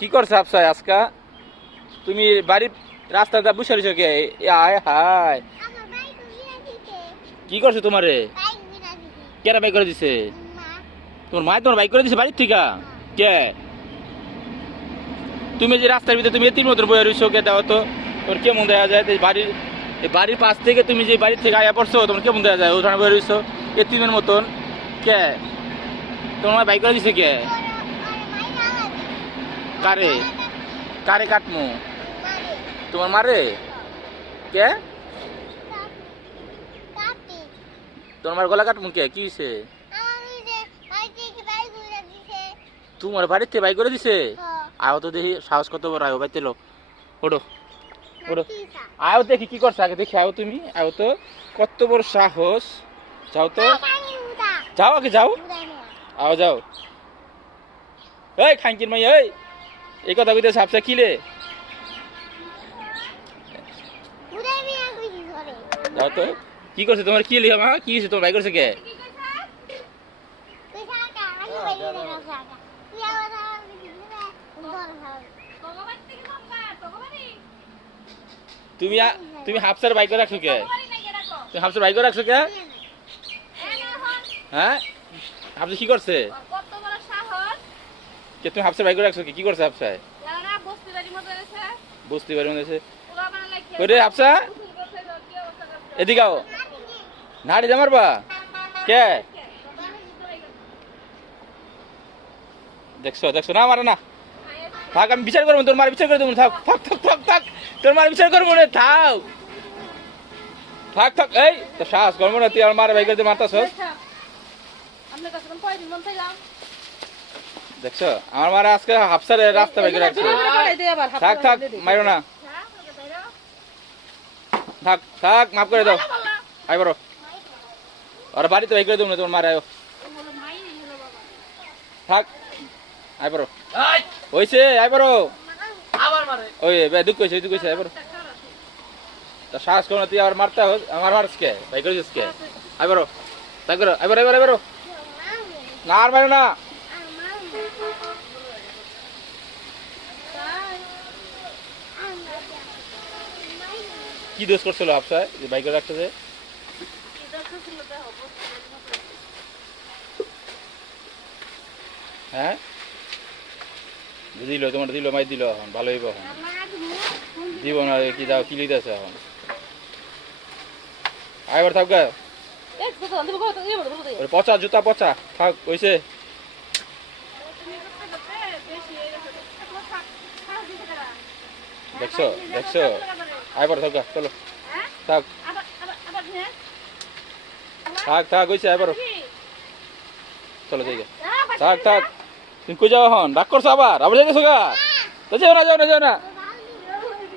কি করছ আফসাই আজকা? তুমি বাড়ির রাস্তাটা বসে রয়েছো কে? আয় হায়, কি করছো তোমারে? কেরা বাইক করে দিছে? তোমার মায় তোমার বাইক করে দিছে বাড়ির থেকে? কে? তুমি যে রাস্তার ভিতরে তুমি এতির মতন বয়ে রয়েছো, কে দাও তো? তোমার কেমন দেখা যায় বাড়ির পাশ থেকে তুমি যে বাড়ির থেকে আয়া পড়ছো, তোমার কেমন দেখা যায় ওখানে বয়ে রয়েছো এতিমের মতন? কে? তোমার মায় বাইক করে দিছে কে? কারে? কারে কাটমু? তোমার মারে? কে? তোমার গলা কাটমু কে? কি হইছে? তোমার বাড়িতে বাইক করে দিছে? আও তো দেখি সাহস কত বড়, আয়ো বাইতে লো, ওঠো ওঠো, আয়ো দেখি কি করছো, আগে দেখি আয়ো, তুমি আয়ো তো, কত বড় সাহস। যাও তো, যাও আগে যাও, আও যাও। এই খাঙ্কির মাই, এই কথা কইতে সাপসা কিলে? যাও তো, কি করছে তোমার? কি লিয়া মা, কি হইছে তোমার? বাইক করছে কে? তুমি তুমি হাফসার বাইক করে রাখছো কে? তুমি হাফসার বাইক করে রাখছো কে? হ্যাঁ, হাফসা কি করছে? কে তুমি হাফসার বাইক করে রাখছো কি করছে হাফসায়? বস্তি বাড়ির মধ্যে আছে। কই রে হাফসা, এদিকে আও। নাড়ি দে মারবা কে? দেখছো দেখছো, না মারে না, থাক আমি বিচার করবো, তোর মার বিচার করে দেবো, থাক থাক থাক থাক থাক, তোর মার বিচার করবো না, থাক থাক থাক। এই তো সাহস করবো না তুই আমার মারে বাইক করে মারতাছ? দেখছো আমার মারা আজকে হাফসারে রাস্তা বাইক রাখছে। থাক থাক, মারো না, থাক থাক, মাফ করে দাও। আই বড়, আর বাড়িতে বাইক করে দেবো না, তোমার মারে আয়ো, থাক আই বড়, হইছে আই বড়, ওই দুঃখ হয়েছে দুঃখ হয়েছে, আই বড়। তা সাহস করো না তুই আবার মারতে, আমার মারস কে? বাইক করেছিস কে? আই বড়, তাই করো, আই বড় আই বড় আই বড়, না আর মারো না। কি দোষ করছিল হাফসায় যে বাইক রাখছে যে? হ্যাঁ দিল তোমার, দিল মাই দিল, এখন ভালো হইব, এখন দিব না কি দাও, কি লিতেছে এখন? আইবার থাক গা, পচা জুতা পচা, থাক হইছে। দেখছো দেখছো, আইবার থাক গা, চলো থাক থাক থাক, হইছে আইবার, চলো যাই গা, থাক থাক। তুমি কই যাও এখন? রাগ করছো আবার? আবার যাইতেছো গা? তো যাও না যাও না যাও না।